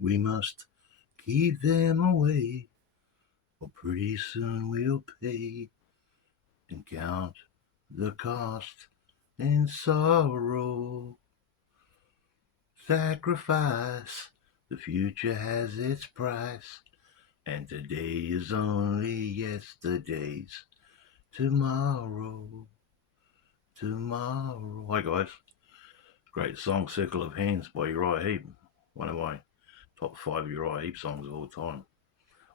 We must keep them away, or pretty soon we'll pay and count the cost in sorrow. Sacrifice, the future has its price, and today is only yesterday's tomorrow. Tomorrow. Hi guys, great song, Circle of Hands by Uriah Heep, one of my top 5 Uriah Heep songs of all time.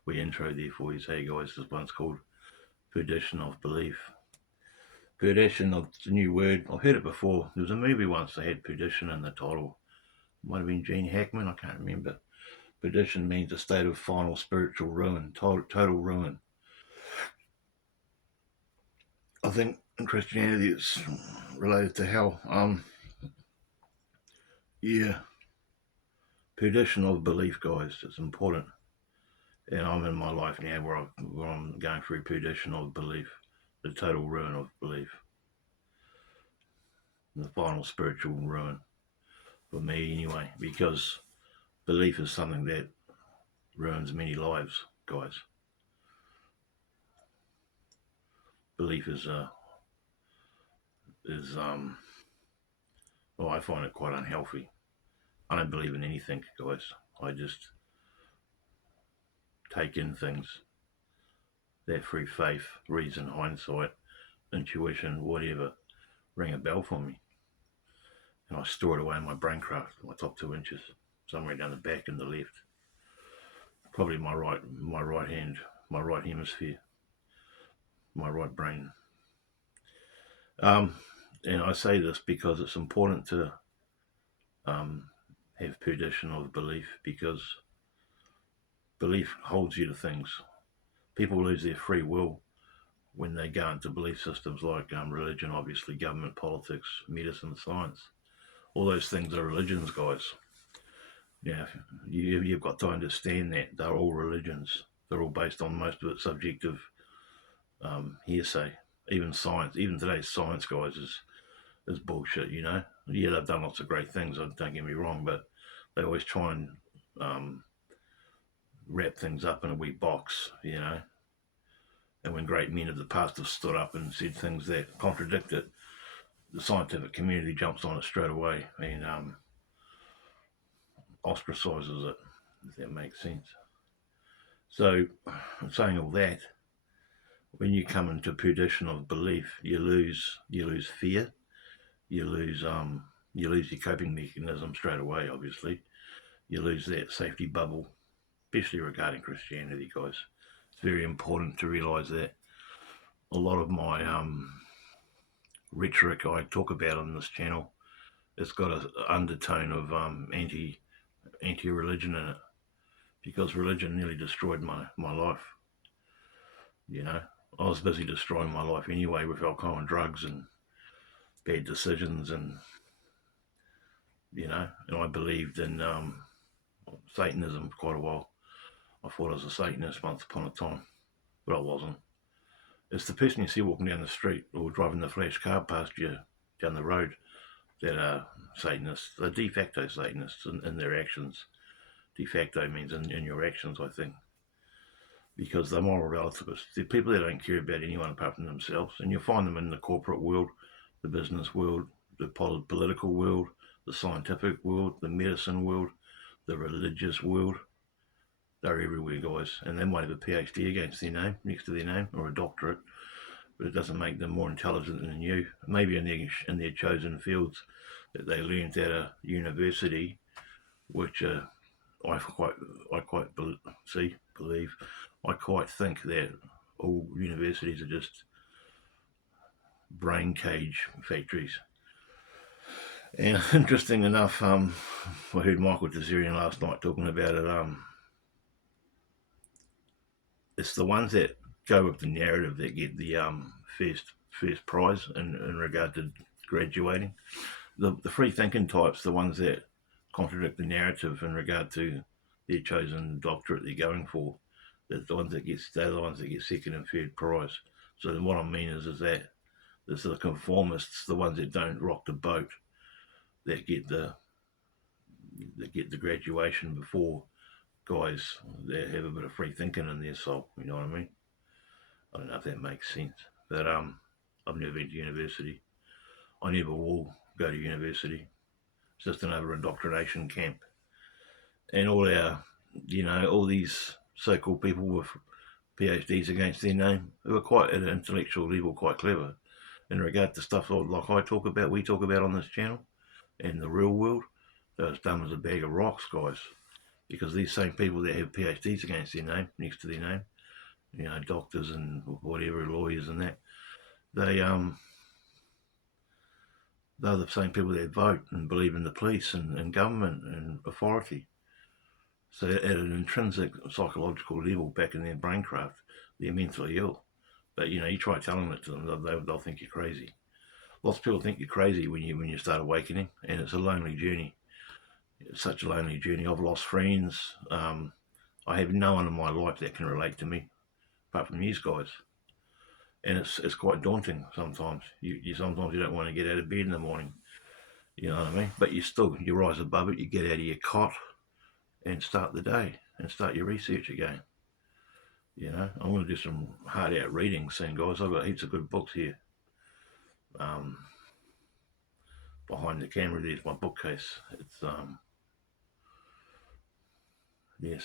We intro there for you. Hey guys, this one's called Perdition of Belief. Perdition, it's a new word. I've heard it before. There was a movie once that had perdition in the title. It might have been Gene Hackman, I can't remember. Perdition means a state of final spiritual ruin, total ruin. I think in Christianity it's related to hell. Perdition of belief, guys. It's important. And I'm in my life now where I'm going through perdition of belief, the total ruin of belief, the final spiritual ruin for me anyway, because belief is something that ruins many lives, guys. Belief well, I find it quite unhealthy. I don't believe in anything, guys. I just take in things that through faith, reason, hindsight, intuition, whatever, ring a bell for me. And I store it away in my brain craft, my top 2 inches, somewhere down the back in the left. Probably my right hand, my right hemisphere, my right brain. And I say this because it's important to have perdition of belief, because belief holds you to things. People lose their free will when they go into belief systems like religion, obviously, government, politics, medicine, science. All those things are religions, guys. Yeah, you've got to understand that they're all religions. They're all based on, most of it, subjective hearsay. Even science, even today's science, guys, is bullshit, you know. Yeah, they've done lots of great things, don't get me wrong, but they always try and wrap things up in a wee box, you know. And when great men of the past have stood up and said things that contradict it, the scientific community jumps on it straight away and ostracises it, if that makes sense. So, saying all that, when you come into perdition of belief, you lose fear, you lose your coping mechanism straight away. Obviously, you lose that safety bubble, especially regarding Christianity, guys. It's very important to realise that a lot of my rhetoric I talk about on this channel, it's got an undertone of anti-religion in it, because religion nearly destroyed my life. You know, I was busy destroying my life anyway with alcohol and drugs and bad decisions, and you know, and I believed in Satanism for quite a while. I thought I was a Satanist once upon a time, but I wasn't. It's the person you see walking down the street or driving the flash car past you down the road that are Satanists. They're de facto Satanists in their actions. De facto means in your actions, I think, because they're moral relativists. They're people that don't care about anyone apart from themselves, and you'll find them in the corporate world, the business world, the political world, the scientific world, the medicine world, the religious world. They're everywhere, guys, and they might have a PhD against their name, next to their name, or a doctorate, but it doesn't make them more intelligent than you. Maybe in their chosen fields that they learned at a university, which I quite think that all universities are just brain cage factories. And interesting enough, I heard Michael Tazarian last night talking about it. It's the ones that go with the narrative that get the first prize in regard to graduating. the free thinking types, the ones that contradict the narrative in regard to their chosen doctorate they're going for, they're the ones that get second and third prize. So then what I mean is that there's the conformists, the ones that don't rock the boat, that get the graduation before guys that have a bit of free thinking in their soul. You know what I mean? I don't know if that makes sense, but I've never been to university. I never will go to university. It's just another indoctrination camp. And all these so-called people with PhDs against their name, who are quite at an intellectual level, quite clever in regard to stuff like we talk about on this channel, and the real world. They're as dumb as a bag of rocks, guys. Because these same people that have PhDs against their name, next to their name, doctors and whatever, lawyers and that, they're the same people that vote and believe in the police and government and authority. So at an intrinsic psychological level, back in their braincraft, they're mentally ill. But you try telling it to them, they'll think you're crazy. Lots of people think you're crazy when you start awakening, and it's a lonely journey. It's such a lonely journey. I've lost friends. I have no one in my life that can relate to me, apart from these guys. And it's quite daunting sometimes. Sometimes you don't want to get out of bed in the morning. You know what I mean? But you rise above it. You get out of your cot and start the day and start your research again. I'm going to do some hard out reading soon, guys. I've got heaps of good books here. Behind the camera, there's my bookcase. It's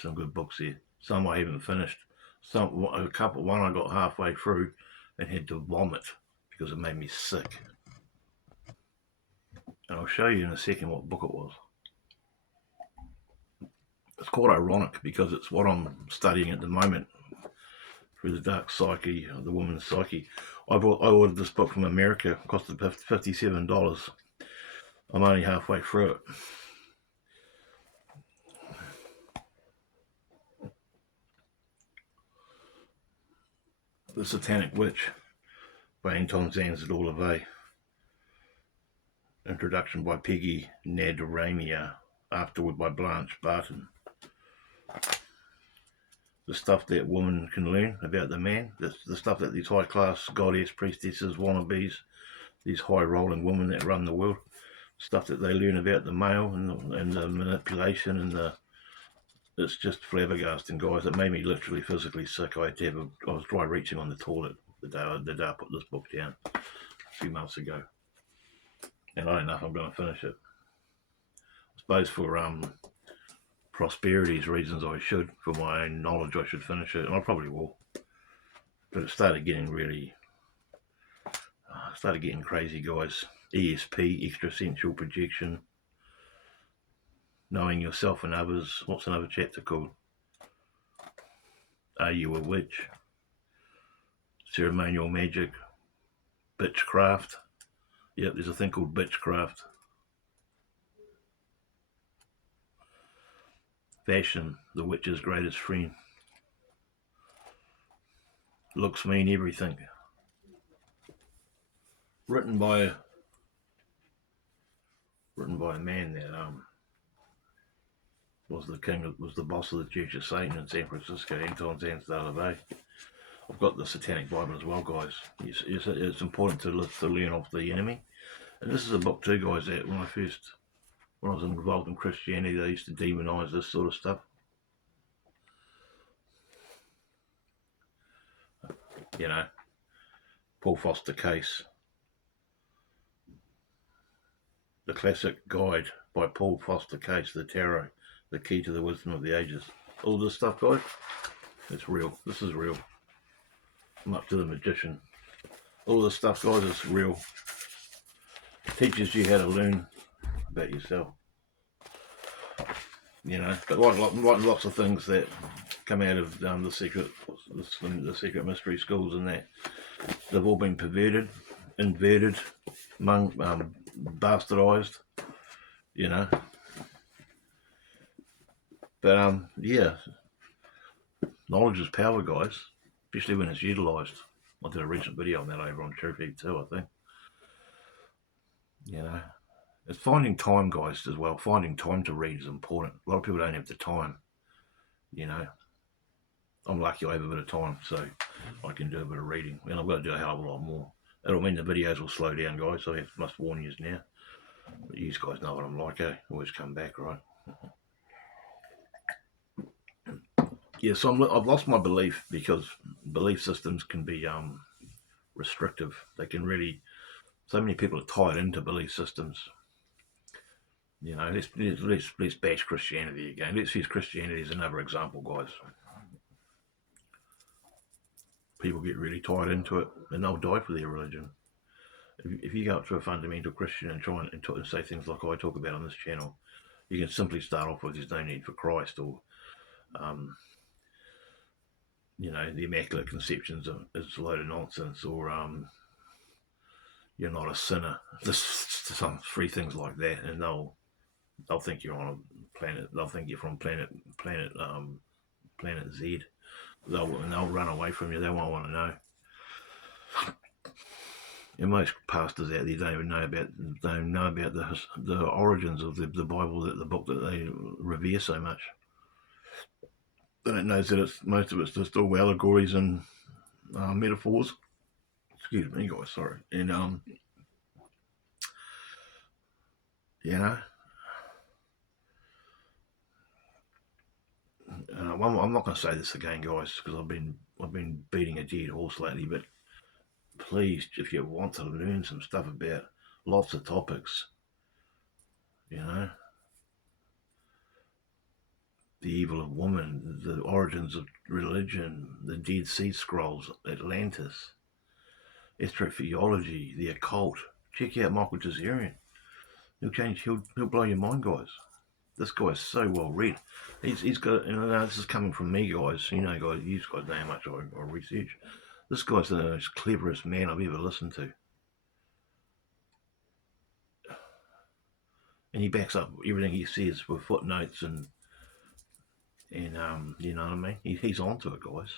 some good books here. Some I haven't finished. One I got halfway through and had to vomit because it made me sick. And I'll show you in a second what book it was. It's quite ironic because it's what I'm studying at the moment through the dark psyche, the woman's psyche. I ordered this book from America. It cost $57. I'm only halfway through it. The Satanic Witch by Anton Zanziedolove. Introduction by Peggy Nadaramiya. Afterward by Blanche Barton. The stuff that women can learn about the man, the stuff that these high-class goddess, priestesses, wannabes, these high-rolling women that run the world, stuff that they learn about the male and the manipulation and it's just flabbergasting, guys. It made me literally physically sick. I was dry reaching on the toilet the day I put this book down a few months ago. And I don't know if I'm going to finish it. I suppose for prosperity's reasons I should. For my own knowledge I should finish it. And I probably will. But it started getting crazy, guys. ESP, extrasensual projection. Knowing yourself and others. What's another chapter called? Are you a witch? Ceremonial magic. Bitchcraft. Yep, there's a thing called bitchcraft. Fashion, the witch's greatest friend. Looks mean everything. Written by a man that was the boss of the Church of Satan in San Francisco, Anton Zanziedolove. I've got the Satanic Bible as well, guys. It's important to learn off the enemy. And this is a book too, guys, that when I was involved in Christianity, they used to demonize this sort of stuff. Paul Foster Case. The Classic Guide by Paul Foster Case, The Tarot, The Key to the Wisdom of the Ages. All this stuff, guys, it's real. This is real. I'm up to the magician. All this stuff, guys, is real. It teaches you how to learn about yourself. But like lots of things that come out of the secret mystery schools and that, they've all been perverted, inverted, bastardized, But knowledge is power, guys, especially when it's utilised. I did a recent video on that over on Cherokee too, I think. It's finding time, guys, as well. Finding time to read is important. A lot of people don't have the time, you know. I'm lucky I have a bit of time, so I can do a bit of reading. And I've got to do a hell of a lot more. It'll mean the videos will slow down, guys. So I must warn you now. But you guys know what I'm like, eh? Always come back, right? Yeah, so I've lost my belief because belief systems can be restrictive. They can really. So many people are tied into belief systems. You know, let's bash Christianity again. Let's use Christianity as another example, guys. People get really tied into it, and they'll die for their religion. If you go up to a fundamental Christian and try and say things like I talk about on this channel, you can simply start off with "There's no need for Christ," or you know, the Immaculate Conceptions is a load of nonsense, or you're not a sinner. Just some free things like that, and they'll think you're on a planet. They'll think you're from planet Z. They'll run away from you. They won't want to know. And most pastors out there don't even know about the origins of the Bible, the book that they revere so much. They don't know that most of it's just all allegories and metaphors. Excuse me, guys. Sorry. And you know, I'm not going to say this again, guys, because I've been beating a dead horse lately. But please, if you want to learn some stuff about lots of topics, you know, the evil of woman, the origins of religion, the Dead Sea Scrolls, Atlantis, astrotheology, the occult. Check out Michael Tazarian. He'll blow your mind, guys. This guy's so well read. He's got, you know, this is coming from me, guys. You know, guys, you guys know how much I research. This guy's the most cleverest man I've ever listened to. And he backs up everything he says with footnotes and you know what I mean? He's onto it, guys.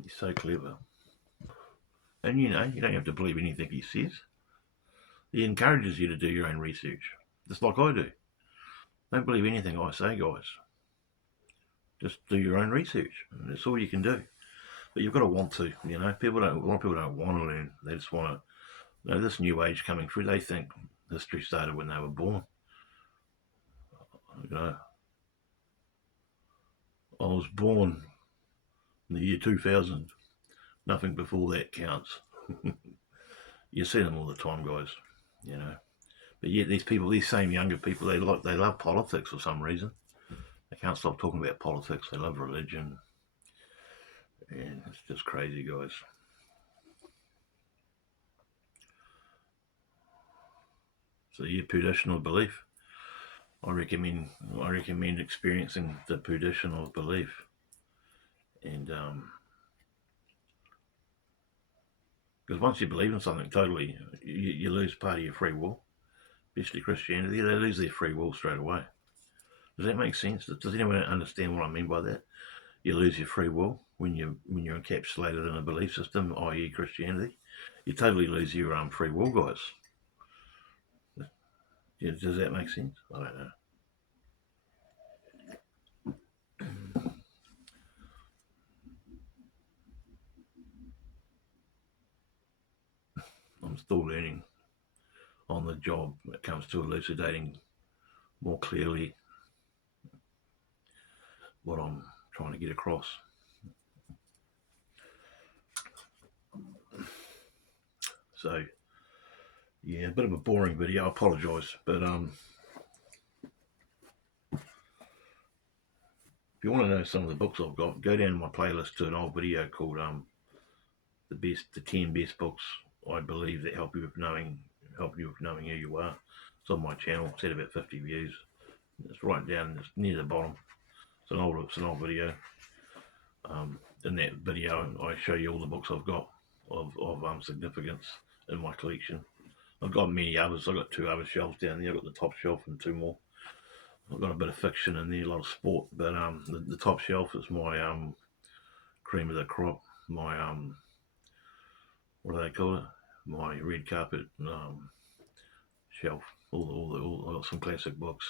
He's so clever. And you know, you don't have to believe anything he says. He encourages you to do your own research, just like I do. Don't believe anything I say, guys. Just do your own research. That's all you can do. But you've got to want to, you know. A lot of people don't want to learn. They just want to, you know, this new age coming through, they think history started when they were born. You know, I was born in the year 2000. Nothing before that counts. You see them all the time, guys, you know. But yet these same younger people, they love politics for some reason. They can't stop talking about politics. They love religion. And it's just crazy, guys. So yeah, Perdition of Belief. I recommend experiencing the Perdition of Belief. And because once you believe in something totally, you lose part of your free will. Especially Christianity, they lose their free will straight away. Does that make sense? Does anyone understand what I mean by that? You lose your free will when you're encapsulated in a belief system, i.e. Christianity. You totally lose your free will, guys. Does that make sense? I don't know. I'm still learning on the job when it comes to elucidating more clearly what I'm trying to get across. So, yeah, a bit of a boring video. I apologise, but if you want to know some of the books I've got, go down my playlist to an old video called the 10 best books I believe that help you with knowing who you are. It's on my channel. It's had about 50 views. It's right down, it's near the bottom. It's an old video. In that video, I show you all the books I've got of significance in my collection. I've got many others. I've got 2 other shelves down there. I've got the top shelf and 2 more. I've got a bit of fiction in there, a lot of sport, but the top shelf is my cream of the crop, my what do they call it? My red carpet shelf. I got some classic books.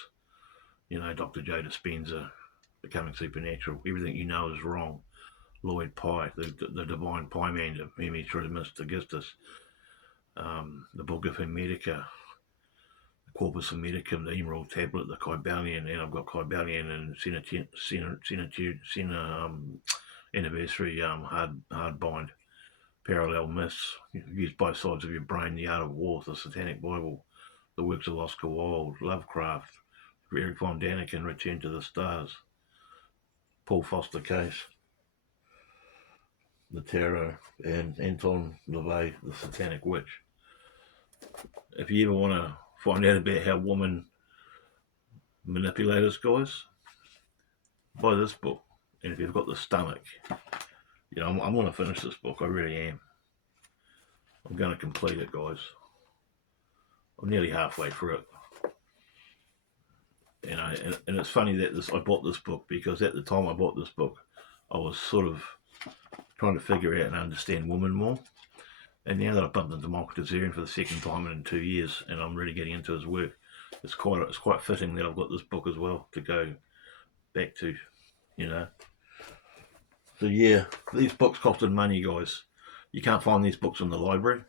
You know, Dr. Joe Dispenza, Becoming Supernatural. Everything You Know Is Wrong. Lloyd Pye, the Divine Pie Man, Hemi Trismegistus. The Book of Hermetica, the Corpus Hermeticum, the Emerald Tablet, the Kybalion, and I've got Kybalion and Anniversary hardbind. Parallel Myths, use both sides of your brain, The Art of War, the Satanic Bible, the works of Oscar Wilde, Lovecraft, Eric von Daniken, Return to the Stars, Paul Foster Case, The Tarot, and Anton LaVey, The Satanic Witch. If you ever want to find out about how women manipulate us, guys, buy this book. And if you've got the stomach, you know, I'm going to finish this book. I really am. I'm going to complete it, guys. I'm nearly halfway through it. And it's funny that I bought this book because at the time I bought this book, I was sort of trying to figure out and understand women more. And now that I've bumped into Michael Tazarian for the second time in 2 years, and I'm really getting into his work, it's quite fitting that I've got this book as well to go back to, you know. So yeah, these books costed money, guys. You can't find these books in the library.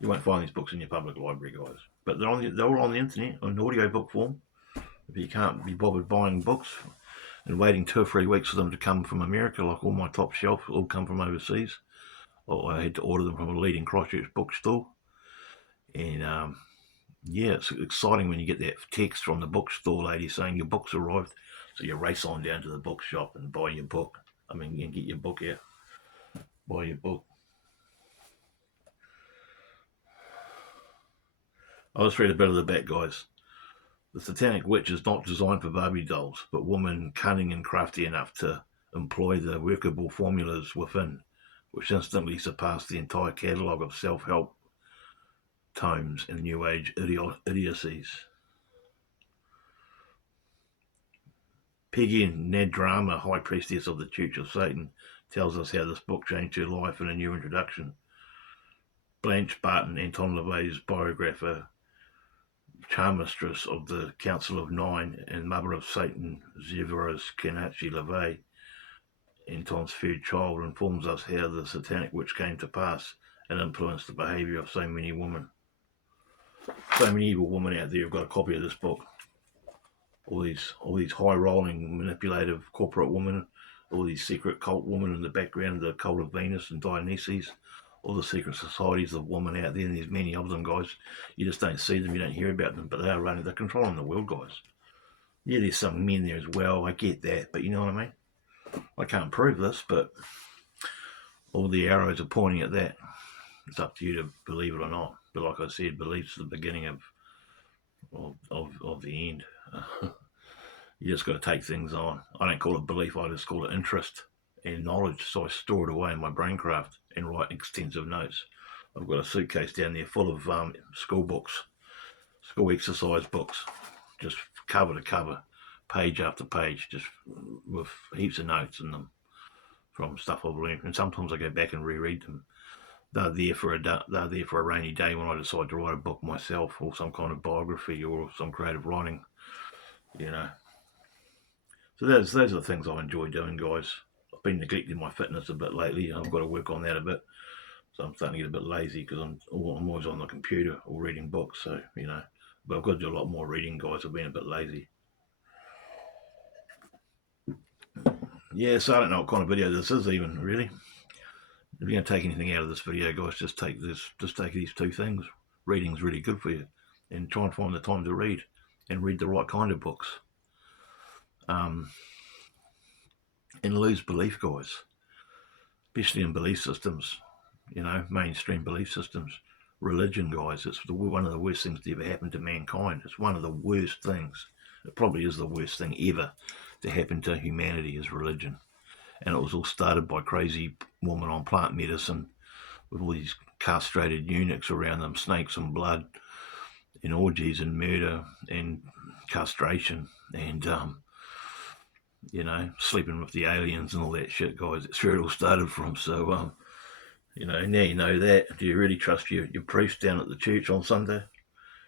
You won't find these books in your public library, guys. But they're all on the internet in audiobook form. If you can't be bothered buying books and waiting 2 or 3 weeks for them to come from America, like all my top shelf all come from overseas, or I had to order them from a leading Christchurch bookstore. And yeah, it's exciting when you get that text from the bookstore lady saying your book's arrived. So you race on down to the bookshop and buy your book. I mean, you can get your book out. Buy your book. I'll just read a bit of the back, guys. The Satanic Witch is not designed for Barbie dolls, but women cunning and crafty enough to employ the workable formulas within, which instantly surpass the entire catalogue of self-help tomes and New Age idiocies. Peggy Nadrama, High Priestess of the Church of Satan, tells us how this book changed her life in a new introduction. Blanche Barton, Anton LaVey's biographer, charmistress of the Council of Nine and mother of Satan, Zephyrus Kenachi LaVey, Anton's third child, informs us how the Satanic Witch came to pass and influenced the behaviour of so many women. So many evil women out there have got a copy of this book. All these high-rolling, manipulative corporate women, all these secret cult women in the background, the cult of Venus and Dionysus, all the secret societies of women out there, and there's many of them, guys. You just don't see them, you don't hear about them, but they're controlling the world, guys. Yeah, there's some men there as well, I get that, but you know what I mean? I can't prove this, but all the arrows are pointing at that. It's up to you to believe it or not. But like I said, belief's the beginning of the end. You just got to take things on. I don't call it belief, I just call it interest and knowledge. So I store it away in my braincraft and write extensive notes. I've got a suitcase down there full of school books, school exercise books, just cover to cover, page after page, just with heaps of notes in them from stuff I've learned. And sometimes I go back and reread them. They're there for a rainy day when I decide to write a book myself, or some kind of biography, or some creative writing, you know. So those are the things I enjoy doing, guys. I've been neglecting my fitness a bit lately. I've got to work on that a bit. So I'm starting to get a bit lazy because I'm always on the computer or reading books. So, you know, but I've got to do a lot more reading, guys. I've been a bit lazy. Yeah, so I don't know what kind of video this is even, really. If you're going to take anything out of this video, guys, just take these 2 things. Reading's really good for you. And try and find the time to read. And read the right kind of books. And lose belief, guys. Especially in belief systems. You know, mainstream belief systems. Religion, guys, it's one of the worst things to ever happen to mankind. It's one of the worst things. It probably is the worst thing ever to happen to humanity is religion. And it was all started by crazy women on plant medicine with all these castrated eunuchs around them, snakes and blood, and orgies and murder and castration and, you know, sleeping with the aliens and all that shit, guys. It's where it all started from. So, you know, now you know that. Do you really trust your priest down at the church on Sunday?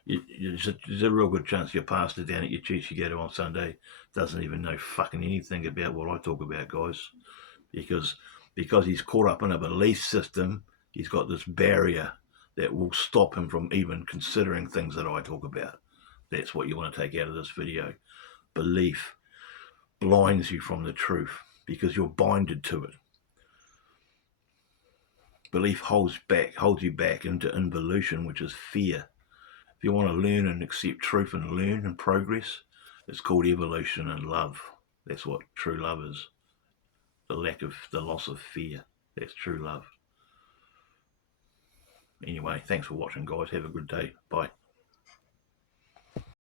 There's a real good chance your pastor down at your church you go to on Sunday doesn't even know fucking anything about what I talk about, guys, because he's caught up in a belief system. He's got this barrier that will stop him from even considering things that I talk about. That's what you want to take out of this video. Belief blinds you from the truth because you're binded to it. Belief holds you back into involution, which is fear. If you want to learn and accept truth and learn and progress, it's called evolution and love. That's what true love is. The loss of fear. That's true love. Anyway, thanks for watching, guys. Have a good day. Bye.